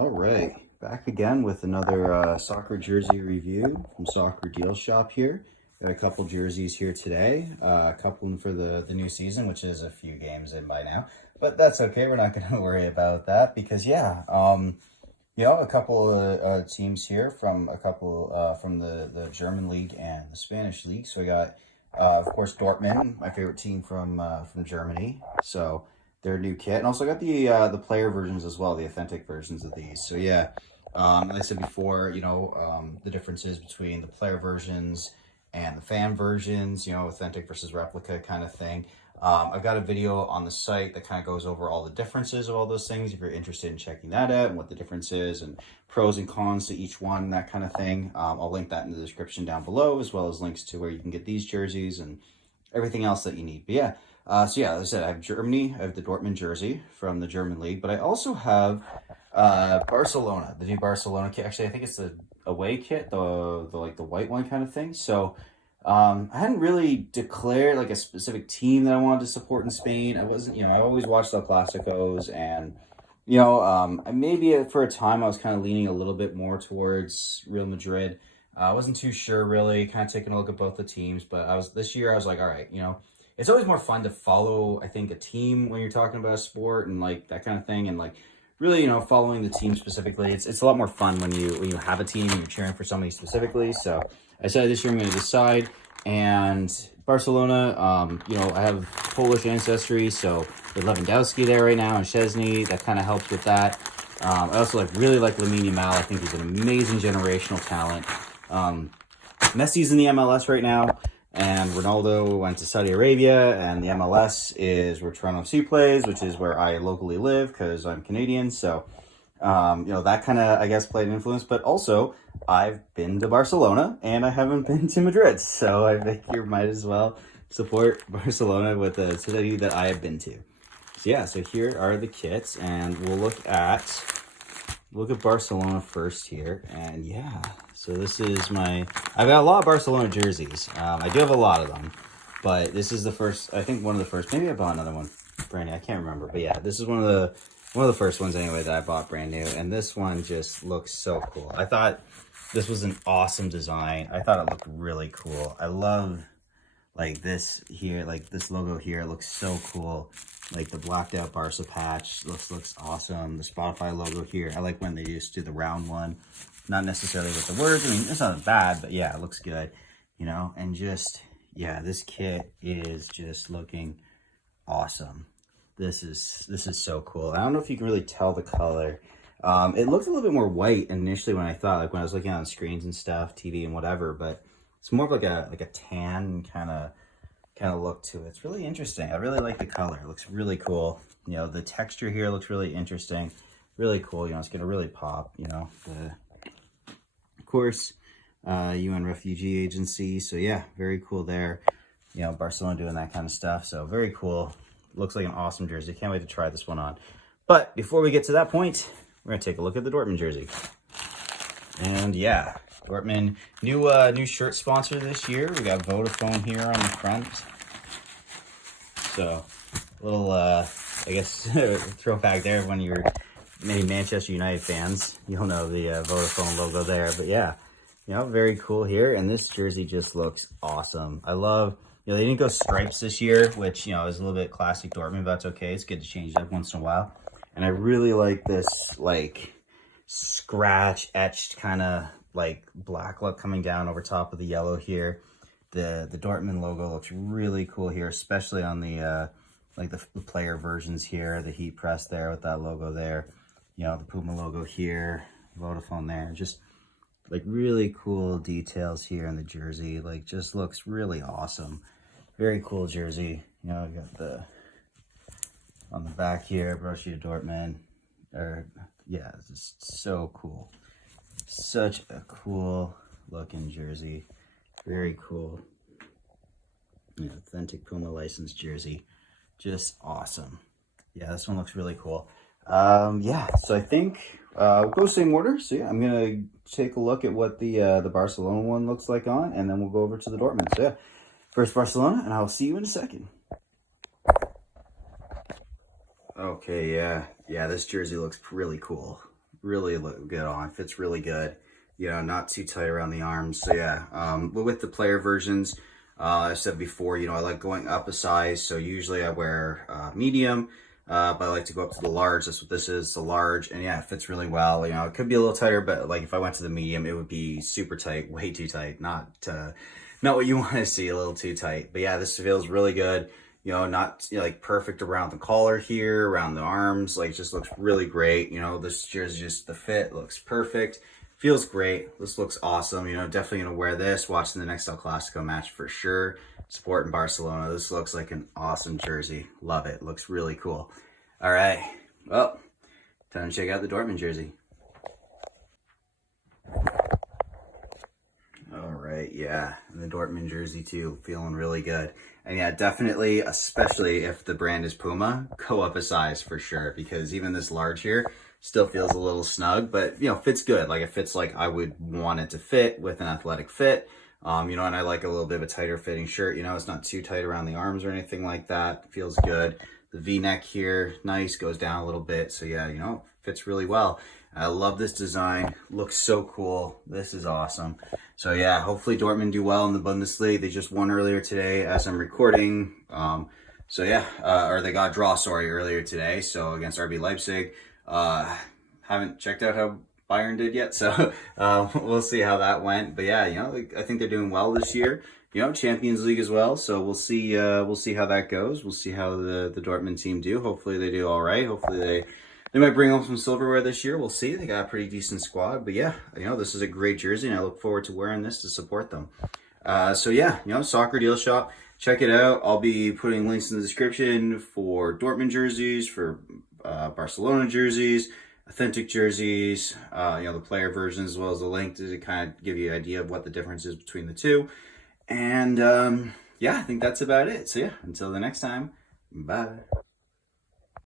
All right, back again with another soccer jersey review from Soccer Deal Shop here. Got a couple jerseys here today, a couple for the new season, which is a few games in by now, but that's okay. We're not going to worry about that because a couple of teams here from a couple from the German league and the Spanish league. So we got, of course, Dortmund, my favorite team from Germany. So their new kit, and also got the player versions as well, the authentic versions of these. So yeah, like I said before, the differences between the player versions and the fan versions, authentic versus replica kind of thing. I've got a video on the site that kind of goes over all the differences of all those things if you're interested in checking that out and what the difference is and pros and cons to each one, that kind of thing. I'll link that in the description down below, as well as links to where you can get these jerseys and everything else that you need. But yeah, as I said, I have Germany, I have the Dortmund jersey from the German league, but I also have Barcelona, the new Barcelona kit. Actually, I think it's the away kit, the white one kind of thing. So I hadn't really declared like a specific team that I wanted to support in Spain. I wasn't, I always watched El Clásicos, and maybe for a time I was kind of leaning a little bit more towards Real Madrid. I wasn't too sure really, kind of taking a look at both the teams, but this year I was like, all right, it's always more fun to follow, I think, a team when you're talking about a sport and like that kind of thing, and like really, following the team specifically. It's a lot more fun when you have a team and you're cheering for somebody specifically. So I decided this year I'm going to decide. And Barcelona, I have Polish ancestry, so with Lewandowski there right now and Szczesny, that kind of helps with that. I also really like Lamine Yamal. I think he's an amazing generational talent. Messi's in the MLS right now, and Ronaldo went to Saudi Arabia, and the MLS is where Toronto FC plays, which is where I locally live because I'm Canadian. So, that kind of, I guess, played an influence. But also, I've been to Barcelona, and I haven't been to Madrid. So I think you might as well support Barcelona with a city that I have been to. So yeah, so here are the kits, and we'll look at Barcelona first here. And yeah, so this is I've got a lot of Barcelona jerseys. I do have a lot of them, but this is the first, I think one of the first. Maybe I bought another one brand new, I can't remember. But yeah, this is one of the first ones anyway that I bought brand new, and this one just looks so cool. I thought this was an awesome design. I thought it looked really cool. I love like this here, like this logo here. It looks so cool. Like the blacked out Barca patch looks awesome. The Spotify logo here, I like when they used to do the round one, not necessarily with the words. I mean, it's not bad, but yeah, it looks good, and just, yeah, this kit is just looking awesome. This is so cool. I don't know if you can really tell the color. It looked a little bit more white initially when I thought, like when I was looking on screens and stuff, TV and whatever, but it's more of like a tan kind of look to it. It's really interesting. I really like the color. It looks really cool. The texture here looks really interesting. Really cool. It's going to really pop, of course, UN Refugee Agency. So yeah, very cool there. Barcelona doing that kind of stuff. So very cool. Looks like an awesome jersey. Can't wait to try this one on. But before we get to that point, we're going to take a look at the Dortmund jersey. And yeah, Dortmund, new shirt sponsor this year. We got Vodafone here on the front. So, a little, I guess, throwback there when you're many Manchester United fans. You'll know the Vodafone logo there. But yeah, very cool here. And this jersey just looks awesome. I love, they didn't go stripes this year, which, is a little bit classic Dortmund, but that's okay. It's good to change it up once in a while. And I really like this, like, scratch etched kind of like black look coming down over top of the yellow here. The Dortmund logo looks really cool here, especially on the like the player versions here, the heat press there with that logo there, the Puma logo here, Vodafone there. Just like really cool details here in the jersey. Like just looks really awesome. Very cool jersey. We got the on the back here, Borussia Dortmund. Yeah, it's just so cool. Such a cool looking jersey. Very cool. Authentic Puma licensed jersey. Just awesome. Yeah, this one looks really cool. Yeah, so I think we'll go same order. So yeah, I'm gonna take a look at what the Barcelona one looks like on, and then we'll go over to the Dortmund. So yeah, first Barcelona, and I'll see you in a second. Okay, yeah, this jersey looks really cool. really look good on. Fits really good. You know, not too tight around the arms. So yeah, but with the player versions, I said before, you know, I like going up a size. So usually I wear medium, but I like to go up to the large. That's what this is, the large. And yeah, it fits really well. You know, it could be a little tighter, but like if I went to the medium, it would be super tight, way too tight. Not what you want to see, a little too tight. But yeah, this feels really good. You know, not, you know, like perfect around the collar here, around the arms. Like, just looks really great. You know, this jersey, just the fit looks perfect. Feels great. This looks awesome. You know, definitely going to wear this, watching the next El Clasico match for sure. Supporting Barcelona. This looks like an awesome jersey. Love it. Looks really cool. All right. Well, time to check out the Dortmund jersey. All right. Yeah. And the Dortmund jersey too. Feeling really good. And yeah, definitely, especially if the brand is Puma, go up a size for sure. Because even this large here still feels a little snug, but, you know, fits good. Like, it fits like I would want it to fit with an athletic fit. You know, and I like a little bit of a tighter fitting shirt. You know, it's not too tight around the arms or anything like that. Feels good. The V-neck here, nice, goes down a little bit. So yeah, you know, fits really well. I love this design. Looks so cool. This is awesome. So yeah, hopefully Dortmund do well in the Bundesliga. They just won earlier today as I'm recording. So yeah, or they got a draw, sorry, earlier today. So against RB Leipzig. Haven't checked out how Bayern did yet, so we'll see how that went. But yeah, you know, I think they're doing well this year. You know, Champions League as well. So we'll see how that goes. We'll see how the Dortmund team do. Hopefully they do all right. Hopefully they might bring home some silverware this year. We'll see. They got a pretty decent squad. But yeah, you know, this is a great jersey, and I look forward to wearing this to support them. So yeah, you know, Soccer Deal Shop. Check it out. I'll be putting links in the description for Dortmund jerseys, for Barcelona jerseys, authentic jerseys, you know, the player versions, as well as a link to kind of give you an idea of what the difference is between the two. And yeah, I think that's about it. So yeah, until the next time, bye.